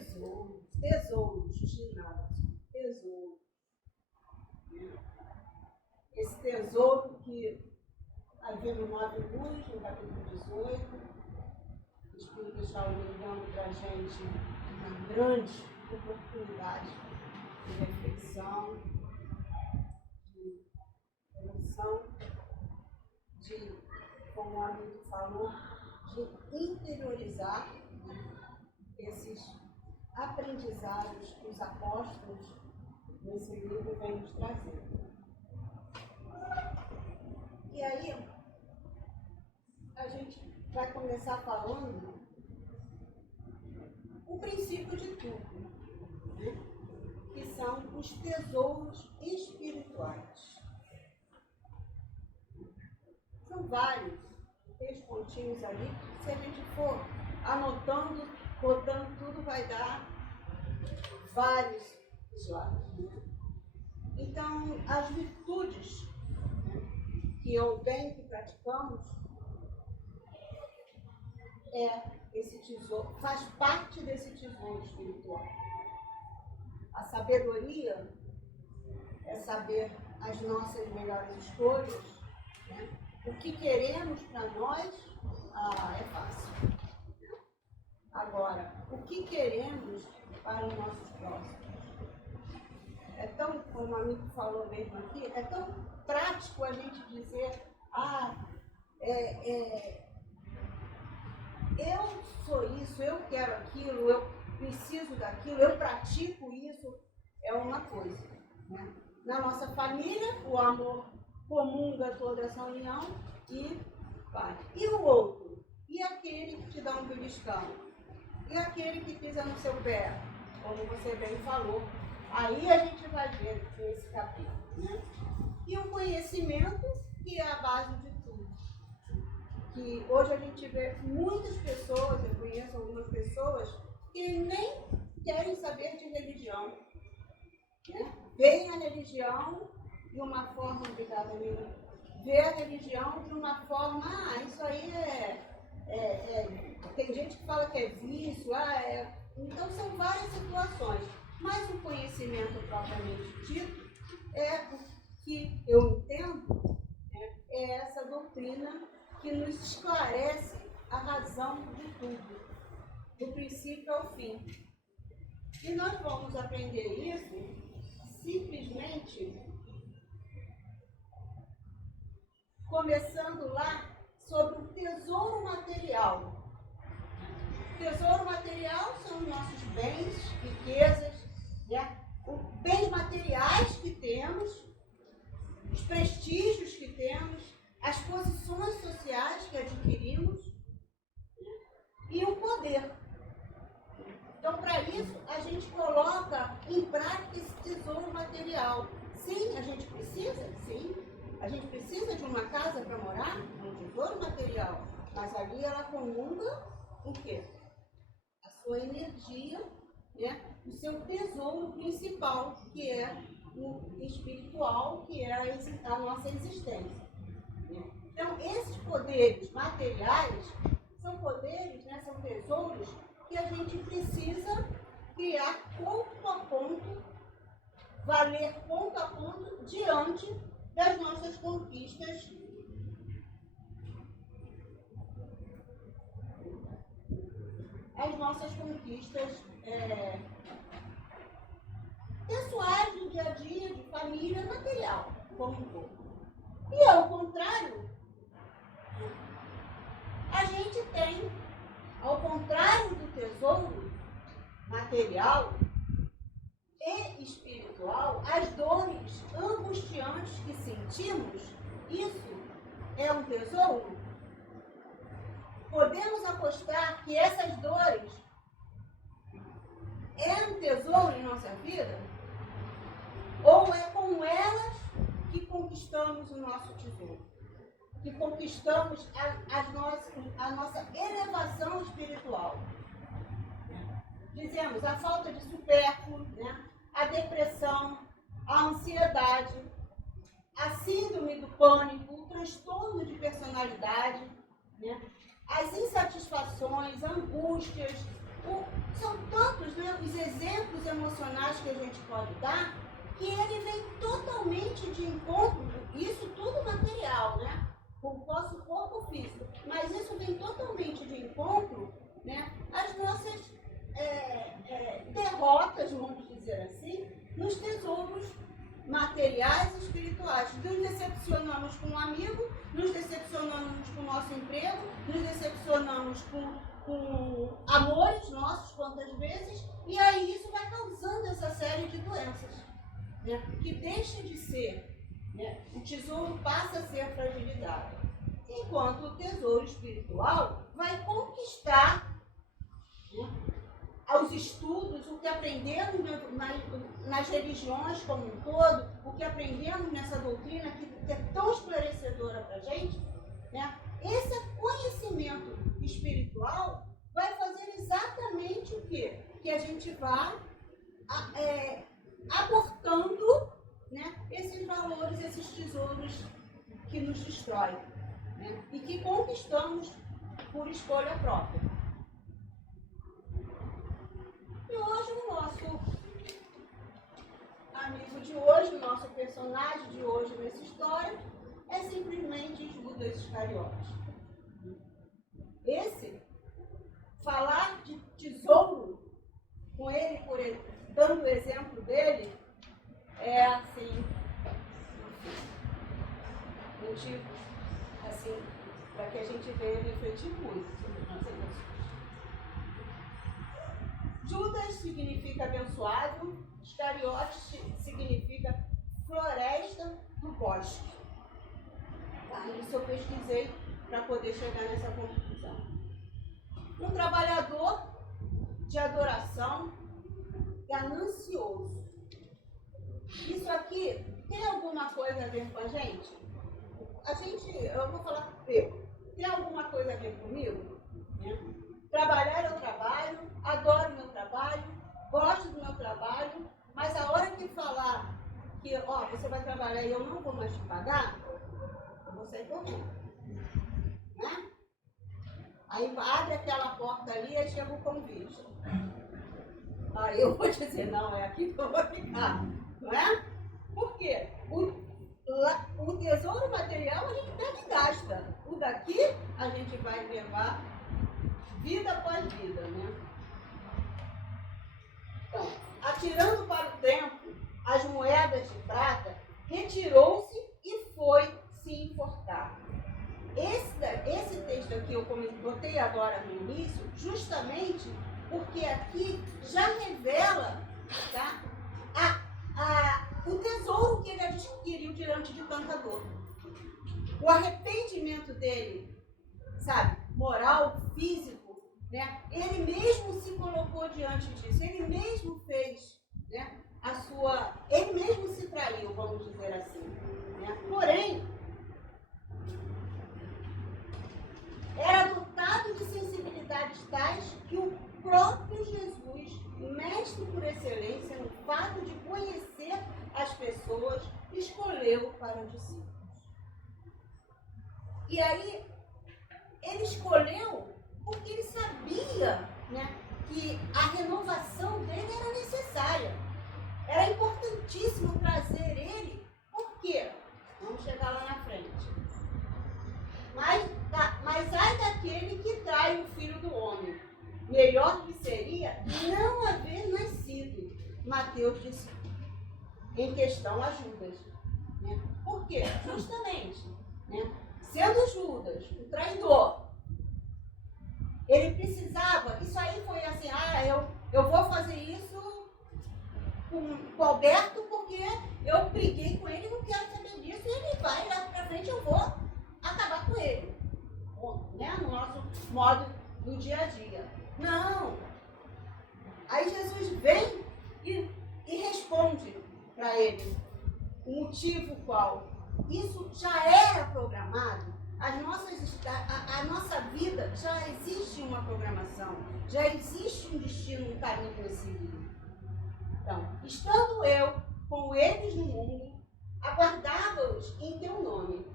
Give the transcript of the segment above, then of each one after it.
tesouros, tesouro. Esse tesouro que havia no 9 Luz, no capítulo 18, o Espírito está dando para a gente uma grande oportunidade de reflexão, de emoção, de, como o amigo falou, de interiorizar esses aprendizados que os apóstolos nesse livro vêm nos trazer. E aí, a gente vai começar falando o princípio de tudo, né? Que são os tesouros espirituais. São vários, três pontinhos ali, se a gente for anotando, botando tudo, vai dar vários slides. Então, as virtudes que eu bem que praticamos esse tesouro, faz parte desse tesouro espiritual. A sabedoria é saber as nossas melhores escolhas, né? O que queremos para nós, é fácil. Agora, o que queremos para os nossos próximos? É tão, como o amigo falou mesmo aqui, é tão prático a gente dizer, eu sou isso, eu quero aquilo, eu preciso daquilo, eu pratico isso, é uma coisa, né? Na nossa família, o amor comunga toda essa união e vai. E o outro? E aquele que te dá um beliscão? E aquele que pisa no seu pé? Como você bem falou. Aí a gente vai ver esse capítulo, né? E o conhecimento, que é a base de tudo. Que hoje a gente vê muitas pessoas, eu conheço algumas pessoas, que nem querem saber de religião, né? Veem a religião de uma forma, obrigada, amiga, vê a religião de uma forma, isso aí tem gente que fala que é vício, então são várias situações. Mas o conhecimento propriamente dito o que eu entendo, é essa doutrina que nos esclarece a razão de tudo, do princípio ao fim. E nós vamos aprender isso simplesmente começando lá sobre o tesouro material. O tesouro material são os nossos bens, riquezas, né? Os bens materiais que temos, os prestígios que temos, as posições sociais que adquirimos, né? E o poder. Então, para isso, a gente coloca em prática esse tesouro material. Sim, a gente precisa, sim. A gente precisa de uma casa para morar, um tesouro material. Mas ali ela comunga o quê? A sua energia, né? O seu tesouro principal, que é o espiritual, que é a nossa existência. Então, esses poderes materiais são poderes, né, são tesouros que a gente precisa criar ponto a ponto, valer ponto a ponto diante das nossas conquistas pessoais do dia a dia, de família, material, como um todo. E ao contrário, a gente tem, ao contrário do tesouro material e espiritual, as dores angustiantes que sentimos, isso é um tesouro? Podemos apostar que essas dores é um tesouro em nossa vida? Ou é com elas que conquistamos o nosso tesouro? Que conquistamos a nossa elevação espiritual? Dizemos a falta de supérfluo, né? A depressão, a ansiedade, a síndrome do pânico, o transtorno de personalidade, né? As insatisfações, angústias, são tantos, né, os exemplos emocionais que a gente pode dar, que ele vem totalmente de encontro, isso tudo material, né? Com o nosso corpo físico, mas isso vem totalmente de encontro, né? Às nossas derrotas, vamos dizer assim, nos tesouros materiais e espirituais. Nos decepcionamos com um amigo, nos decepcionamos com o nosso emprego, nos decepcionamos com amores nossos, quantas vezes, e aí isso vai causando essa série de doenças, né? Que deixa de ser, né? O tesouro passa a ser fragilizado, enquanto o tesouro espiritual vai conquistar, né, aos estudos, o que aprendemos nas religiões como um todo, o que aprendemos nessa doutrina que é tão esclarecedora para a gente, né? Esse conhecimento espiritual vai fazer exatamente o quê? Que a gente vá aportando, né, esses valores, esses tesouros que nos destroem, né, e que conquistamos por escolha própria. E hoje o nosso amigo de hoje, o nosso personagem de hoje nessa história, é simplesmente Judas Iscariotes. Esse, falar de tesouro com ele, por ele, dando o exemplo dele, é assim, motivo, assim, para que a gente venha refletir muito sobre nossas emoções. Judas significa abençoado, Iscariotes significa floresta do bosque. Isso eu pesquisei para poder chegar nessa conclusão. Um trabalhador de adoração ganancioso. Isso aqui tem alguma coisa a ver com a gente? Eu vou falar eu. Tem alguma coisa a ver comigo? Né? Trabalhar eu trabalho, adoro meu trabalho, gosto do meu trabalho, mas a hora que falar que você vai trabalhar e eu não vou mais te pagar, eu vou sair correndo. Né? Aí abre aquela porta ali e chega o convite. Aí eu vou dizer, não, é aqui que eu vou ficar. Não é? Por quê? O tesouro material a gente pega e gasta. O daqui a gente vai levar vida após vida, né? Então, atirando para o tempo as moedas de prata, retirou-se e foi se enforcar. Esse texto aqui eu botei agora no início, justamente porque aqui já revela, tá, o tesouro que ele adquiriu diante de tanta dor. O arrependimento dele, sabe, moral, físico, né? Ele mesmo se colocou diante disso, ele mesmo fez, né, ele mesmo se traiu, vamos dizer assim, né? Porém, era dotado de sensibilidades tais que o próprio Jesus, mestre por excelência no fato de conhecer as pessoas, escolheu para os discípulos. E aí, ele escolheu porque ele sabia, né, que a renovação dele era necessária. Era importantíssimo trazer ele. Por quê? Vamos chegar lá na frente. Mas ai daquele que trai o Filho do Homem. Melhor que seria não haver nascido. Mateus disse em questão a Judas. Né? Por quê? Justamente, né, sendo Judas o traidor, ele precisava, isso aí foi assim, eu vou fazer isso com o Alberto porque eu briguei com ele, não quero saber disso, e ele vai lá pra frente, eu vou acabar com ele. Né? No nosso modo do dia a dia. Não! Aí Jesus vem e responde para ele o motivo qual isso já era programado. A nossa vida já existe uma programação, já existe um destino, um caminho a seguir. Então, estando eu com eles no mundo, aguardava-os em teu nome.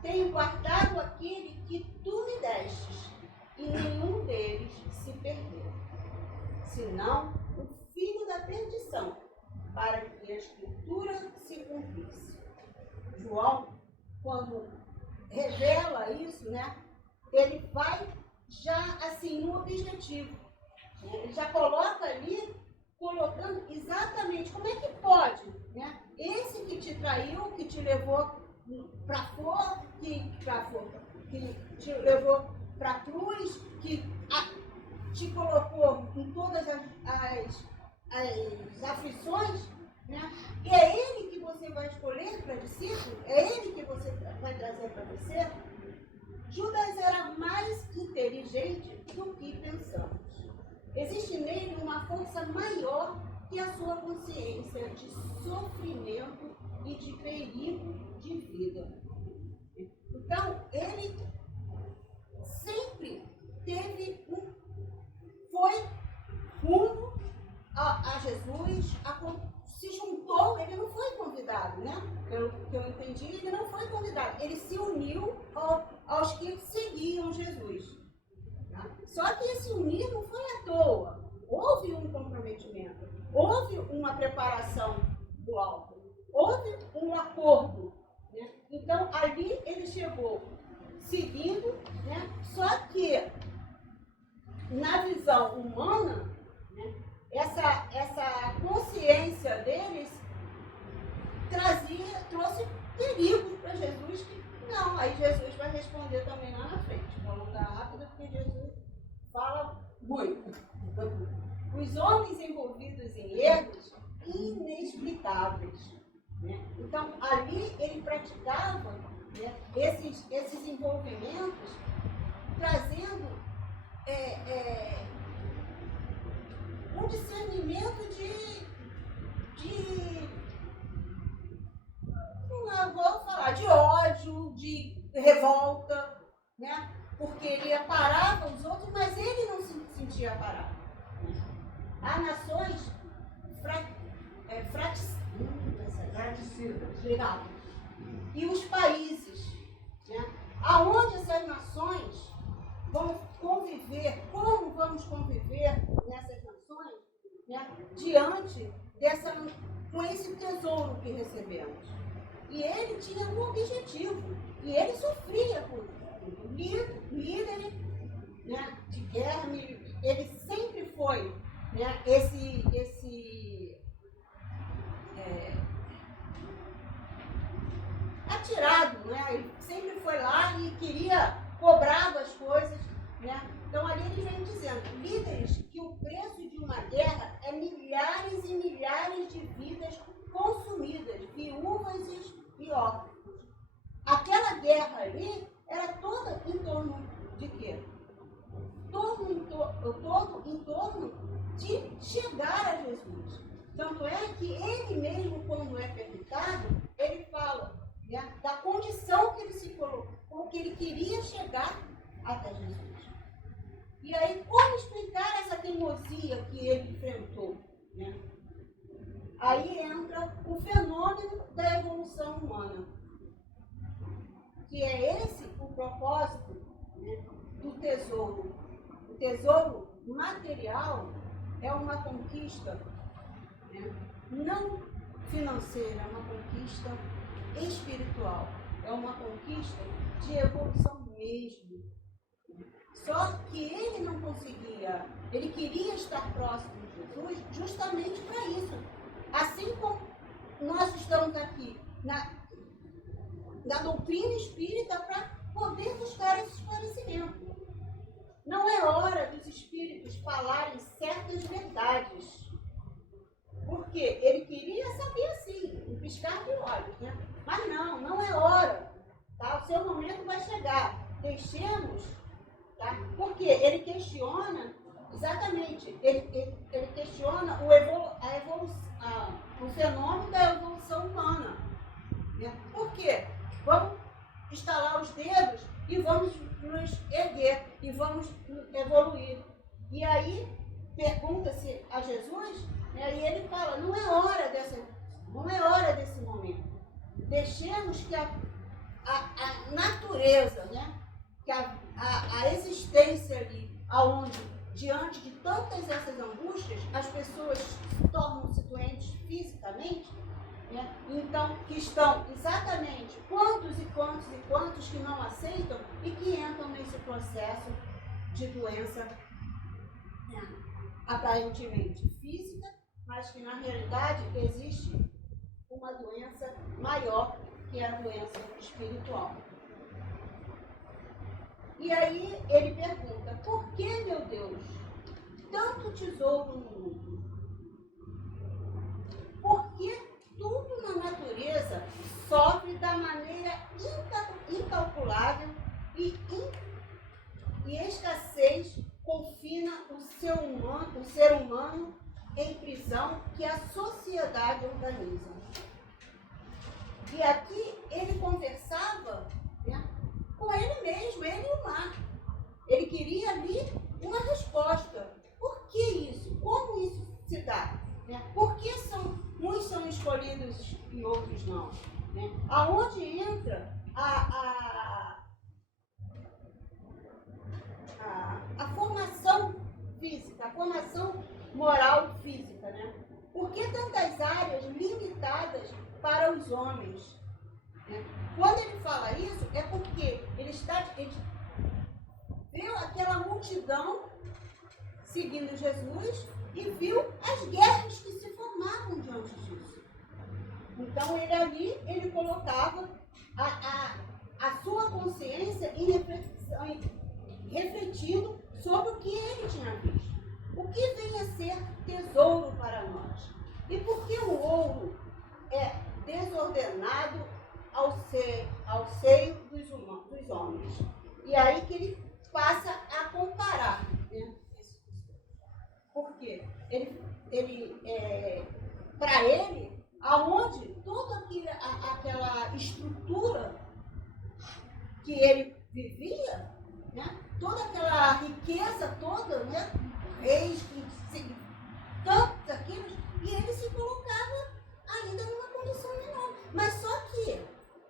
Tenho guardado aquele que tu me destes, e nenhum deles se perdeu, senão o da perdição, para que a Escritura se cumprisse. João, quando revela isso, né, ele vai já assim no objetivo. Ele já coloca ali, colocando exatamente como é que pode, né, esse que te traiu, que te levou para fora, que te levou para a cruz, que te colocou em todas as aflições, né? E é ele que você vai escolher para discípulo? É ele que você vai trazer para você? Judas era mais inteligente do que pensamos. Existe nele uma força maior que a sua consciência de sofrimento e de perigo de vida. Então, ele sempre foi rumo a Jesus, se juntou, ele não foi convidado, né? Pelo que eu entendi, ele não foi convidado. Ele se uniu aos que seguiam Jesus. Tá? Só que esse unir não foi à toa. Houve um comprometimento, houve uma preparação do alto, houve um acordo. Né? Então, ali ele chegou seguindo, né? Só que na visão humana, né, essa consciência deles trouxe perigos para Jesus, que não, aí Jesus vai responder também lá na frente. Vou andar rápido porque Jesus fala muito. Os homens envolvidos em erros inexplicáveis. Né? Então, ali ele praticava, né, esses envolvimentos, trazendo um discernimento vou falar, de ódio, de revolta, né? Porque ele parava os outros, mas ele não se sentia parado. Há nações fratricidas. E os países, né? Aonde essas nações vão conviver, como vamos conviver nessas nações, né, diante com esse tesouro que recebemos. E ele tinha um objetivo, e ele sofria por líder, né, de guerra, ele sempre foi, né, atirado, né, ele sempre foi lá e queria cobrar das coisas, né? Então ali ele vem dizendo, líderes, que o preço de uma guerra é milhares e milhares de vidas consumidas, viúvas e órfãos. Aquela guerra ali era toda em torno de quê? Todo em torno de chegar a Jesus. Tanto é que ele mesmo, quando é perguntado, ele fala, né, da condição que ele se colocou, que ele queria chegar até Jesus. E aí, como explicar essa teimosia que ele enfrentou? Né? Aí entra o fenômeno da evolução humana, que é esse o propósito, né, do tesouro. O tesouro material é uma conquista, né, não financeira, é uma conquista espiritual, é uma conquista de evolução mesmo. Só que ele não conseguia, ele queria estar próximo de Jesus justamente para isso. Assim como nós estamos aqui na doutrina espírita para poder buscar esse esclarecimento. Não é hora dos espíritos falarem certas verdades. Porque ele queria saber assim, um piscar de olhos, né? Mas não é hora. Tá? O seu momento vai chegar. Deixemos, tá? Porque ele questiona, exatamente, ele questiona o fenômeno da evolução humana. Né? Por quê? Vamos estalar os dedos e vamos nos erguer e vamos evoluir. E aí, pergunta-se a Jesus, né, e ele fala, não é hora desse momento. Deixemos que a natureza, né, que a existência ali, aonde, diante de tantas essas angústias, as pessoas se tornam né? Então, que estão exatamente quantos e quantos e quantos que não aceitam e que entram nesse processo de doença, né, aparentemente física, mas que na realidade existe uma doença maior, que é a doença espiritual. E aí ele pergunta, por que, meu Deus, tanto tesouro no mundo? Por que tudo na natureza sofre da maneira incalculável e escassez confina o ser humano em prisão que a sociedade organiza? E aqui ele conversava, né, com ele mesmo, ele e o mar. Ele queria ali uma resposta. Por que isso? Como isso se dá? Né? Por que uns são escolhidos e outros não? Né? Aonde entra a formação física, a formação moral física? Né? Por que tantas áreas limitadas para os homens? Né? Quando ele fala isso, é porque ele viu aquela multidão seguindo Jesus e viu as guerras que se formavam diante disso. Então ele ali, ele colocava a sua consciência em reflexão, refletindo sobre o que ele tinha visto. O que vem a ser tesouro para nós? E por que o ouro é desordenado ao seio dos homens? E aí que ele passa a comparar, né? Por quê? Para ele, aonde toda aquela estrutura que ele vivia, né? Toda aquela riqueza toda, né? Reis, tantos aqueles, e ele se colocava ainda numa condição menor. Mas só que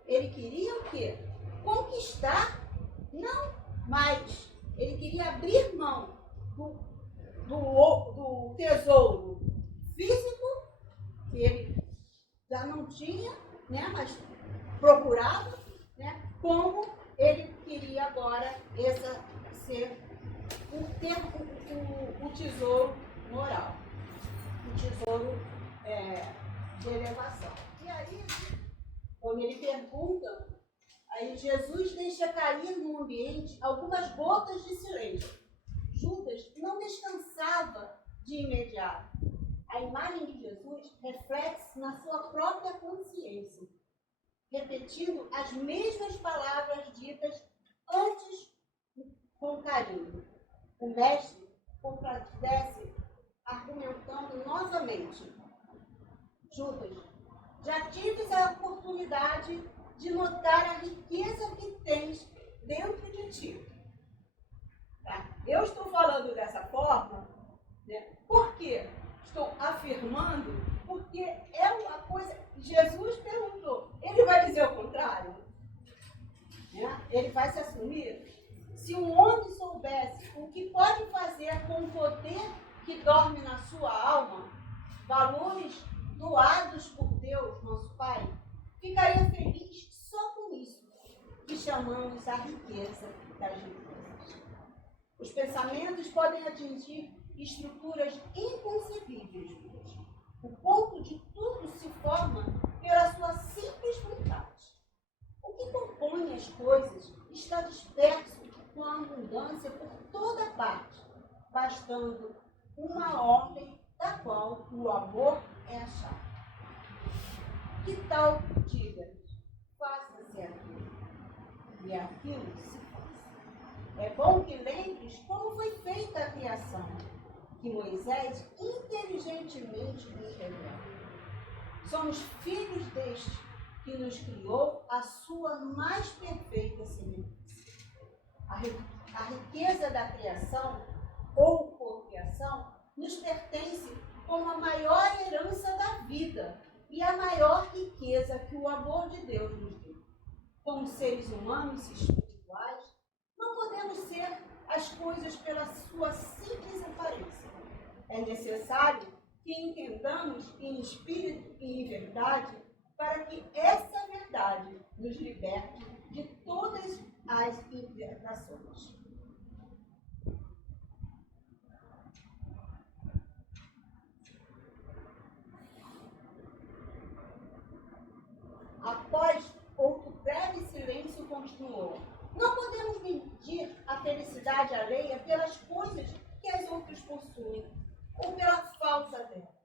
ele queria o quê? Conquistar, não mais. Ele queria abrir mão do tesouro físico, que ele já não tinha, né, mas procurava, né, como ele queria agora ter o tesouro moral, o tesouro de elevação. E aí, quando ele pergunta, aí Jesus deixa cair no ambiente algumas gotas de silêncio. Judas não descansava de imediato. A imagem de Jesus reflete-se na sua própria consciência, repetindo as mesmas palavras ditas antes com carinho. O mestre contradece, argumentando novamente. Judas, já tive a oportunidade de notar a riqueza que tens dentro de ti. Tá? Eu estou falando dessa forma, né? Por quê? Estou afirmando, porque é uma coisa. Jesus perguntou, ele vai dizer o contrário? Né? Ele vai se assumir? Se um homem soubesse o que pode fazer com o poder que dorme na sua alma, valores doados por Deus, nosso Pai, ficaria feliz só com isso, que chamamos a riqueza das riquezas. Os pensamentos podem atingir estruturas inconcebíveis. O ponto de tudo se forma pela sua simples vontade. O que compõe as coisas está disperso com a abundância por toda parte, bastando uma ordem da qual o amor é a chave. Que tal diga, faça-se aquilo, e aquilo se faça. É bom que lembres como foi feita a criação, que Moisés inteligentemente nos revela. Somos filhos deste que nos criou a sua mais perfeita semelhança. A riqueza da criação ou cocriação nos pertence como a maior herança da vida e a maior riqueza que o amor de Deus nos deu. Como seres humanos espirituais, não podemos ser as coisas pela sua simples aparência. É necessário que entendamos em espírito e em verdade para que essa verdade nos liberte de todas as interpretações. Após outro breve silêncio, continuou: não podemos medir a felicidade alheia pelas coisas que as outras possuem, ou pela falta delas.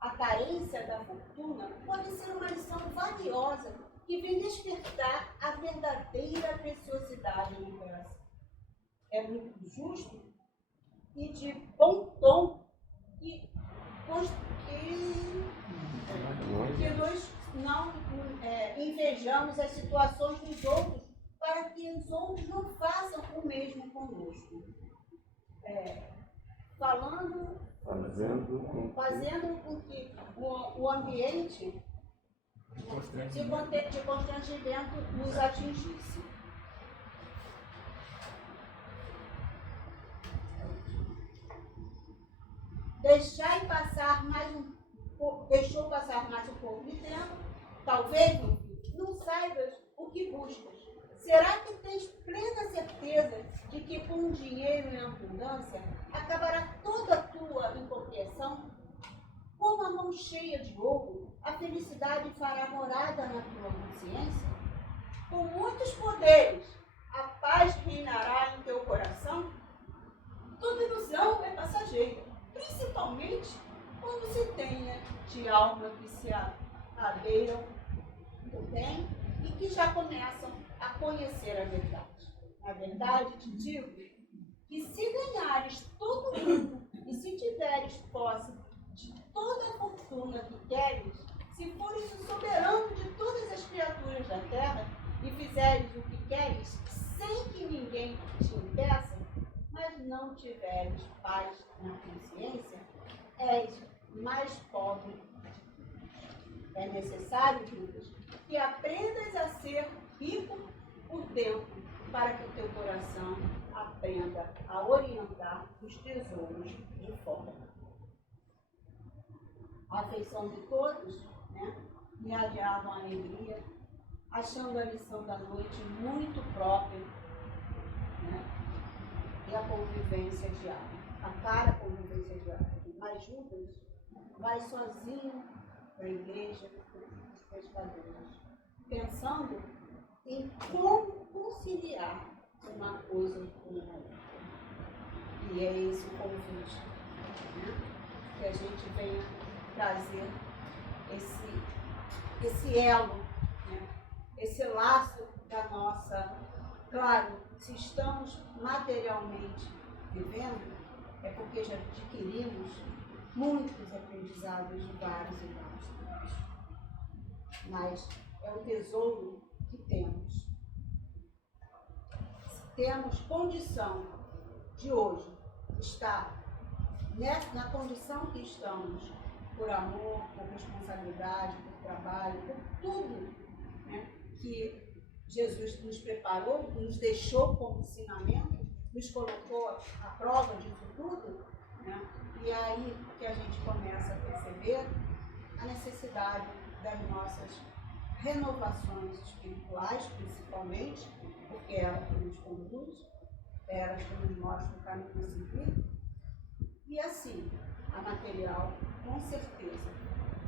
A carência da fortuna pode ser uma lição valiosa que vem despertar a verdadeira preciosidade do coração. É muito justo e de bom tom que nós não invejamos as situações dos outros para que os outros não façam o mesmo conosco. Fazendo com que o ambiente de constrangimento nos atingisse. Deixou passar mais um pouco de tempo. Talvez, meu filho, não saibas o que buscas. Será que tens plena certeza de que com o dinheiro em abundância acabará toda a tua incompreensão? Com a mão cheia de ouro, a felicidade fará morada na tua consciência? Com muitos poderes, a paz reinará em teu coração? Toda ilusão é passageira, principalmente quando se tenha de alma que se abeiram do bem e que já começam a conhecer a verdade. Na verdade, te digo que se ganhares todo o mundo e se tiveres posse de toda a fortuna que queres, se fores o soberano de todas as criaturas da terra e fizeres o que queres sem que ninguém te impeça, mas não tiveres paz na consciência, és mais pobre. É necessário, Judas, que aprendas a ser rico por tempo, para que o teu coração aprenda a orientar os tesouros de fora. A afeição de todos, me adiavam a alegria, achando a lição da noite muito própria, e a convivência diária, a cara convivência diária. Mas Judas vai sozinho para a igreja dos pescadores, pensando em como conciliar uma coisa com a outra. E é esse o convite, que a gente venha trazer esse elo, esse laço da nossa. Claro, se estamos materialmente vivendo, é porque já adquirimos muitos aprendizados de vários e vários tipos. Mas é o tesouro que temos. Se temos condição de hoje estar na condição que estamos, por amor, por responsabilidade, por trabalho, por tudo que Jesus nos preparou, nos deixou como ensinamento, nos colocou à prova disso tudo, e é aí que a gente começa a perceber a necessidade das nossas renovações espirituais, principalmente, porque é ela que nos conduz, é ela que nos mostra o caminho a seguir. E assim, a material, com certeza,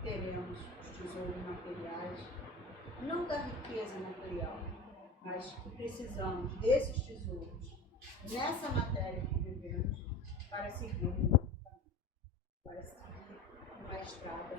teremos os tesouros materiais, não da riqueza material, mas precisamos desses tesouros nessa matéria que vivemos para seguir uma estrada